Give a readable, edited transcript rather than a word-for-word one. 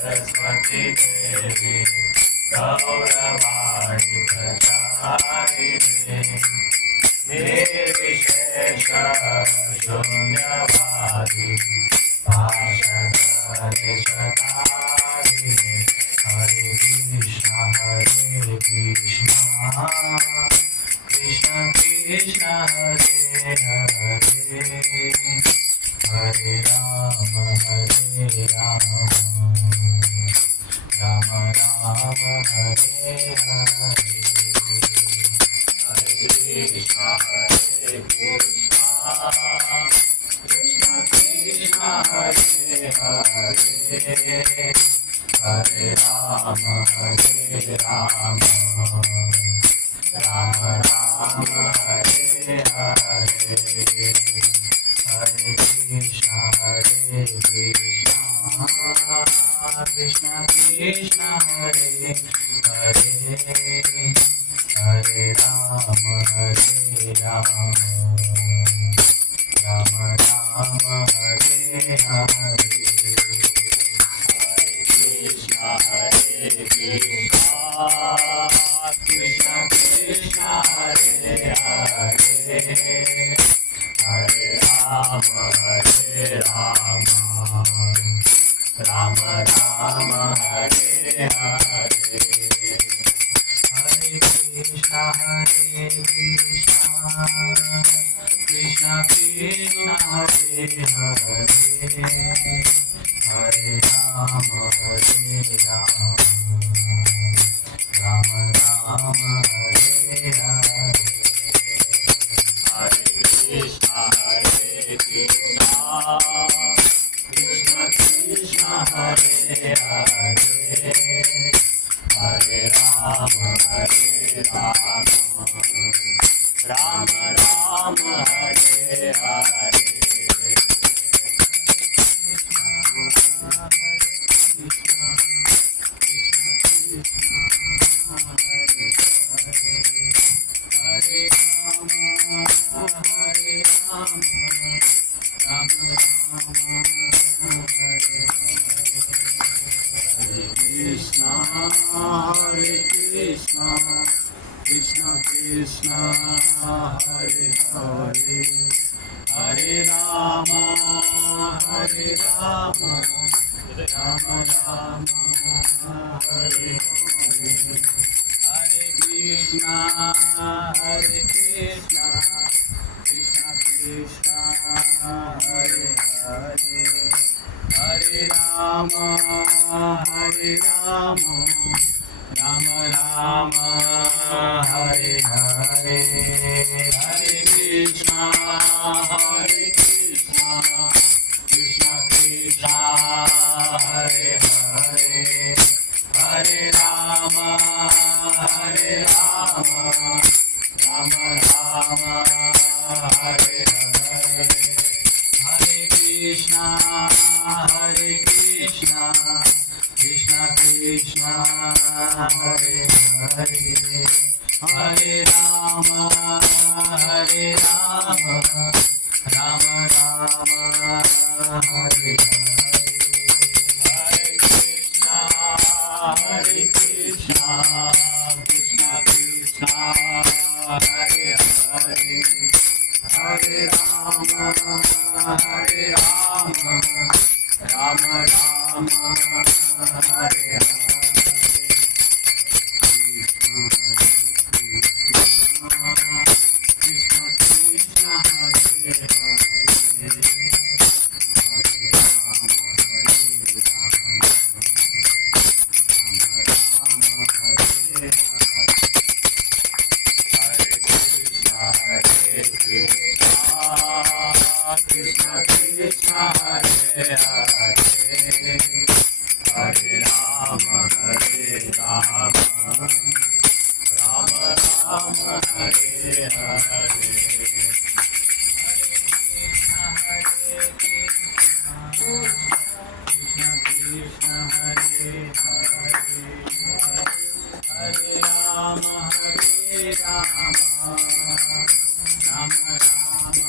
सरस्वती देवी गौरवाणी प्रचारिणे निर्विशेष शून्यवादी पाशदशकारिणे हरे Krishna Krishna Krishna Hare Hare Hare Ram Ram Ram Hare Hare Hare Krishna Krishna Krishna Hare Hare Hare Ram Ram Ram Hare Hare Hare Krishna Krishna Krishna Hare Hare Hare Ram Ram Ram Hare Hare Krishna Krishna Hare Hare Hare Ram Ram Ram Hare Hare Hare Krishna Krishna Krishna Hare Hare Hare Ram Ram Ram Hare Hare Hare Krishna Krishna Krishna Hare Hare Hare Ram Ram Ram Hare Hare Hare Krishna, Krishna Krishna, Hare Hare, Hare Rama, Rama Rama, Hare Hare, Hare Krishna, Krishna Krishna, Hare Hare, Hare Rama, Rama Rama, Hare Hare, Hare Krishna, Krishna Krishna, Hare Hare, Hare Rama, Rama Rama, Hare Hare, Hare Krishna, Krishna Krishna, Hare Hare, Hare Rama, Rama Rama, Hare Hare, Hare Krishna, Krishna Krishna, Hare Hare, Hare Rama, Rama Rama, Hare Hare, Krishna Krishna, Hare Hare, Hare Rama, Rama Rama, Hare Krishna Krishna, Hare Hare, Hare Rama, Rama Rama, Hare Hare, Krishna Krishna, Hare Hare, Hare Rama, Rama Rama,